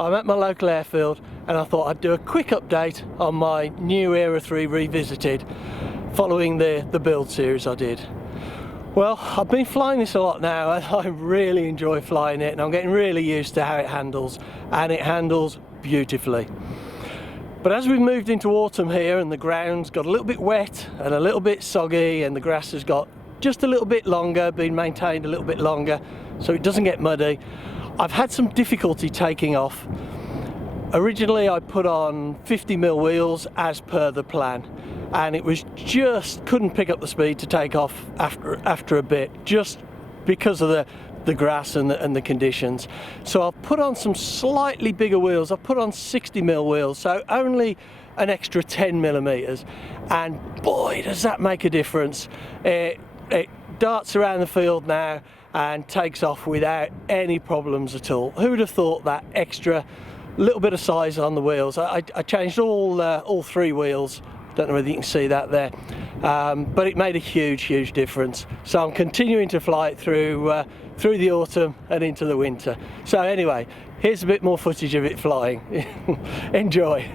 I'm at my local airfield and I thought I'd do a quick update on my new Aero 3 Revisited following the build series I did. Well, I've been flying this a lot now and I really enjoy flying it, and I'm getting really used to how it handles, and it handles beautifully. But as we've moved into autumn here and the ground's got a little bit wet and a little bit soggy and the grass has got just a little bit longer, been maintained a little bit longer so it doesn't get muddy, I've had some difficulty taking off. Originally I put on 50mm wheels as per the plan, and it was just couldn't pick up the speed to take off after a bit, just because of the grass and the conditions. So I've put on some slightly bigger wheels. I've put on 60mm wheels, so only an extra 10mm, and boy does that make a difference. It darts around the field now and takes off without any problems at all. Who would have thought that extra little bit of size on the wheels? I changed all three wheels. Don't know whether you can see that there, but it made a huge difference. So I'm continuing to fly it through the autumn and into the winter. So anyway, here's a bit more footage of it flying. Enjoy.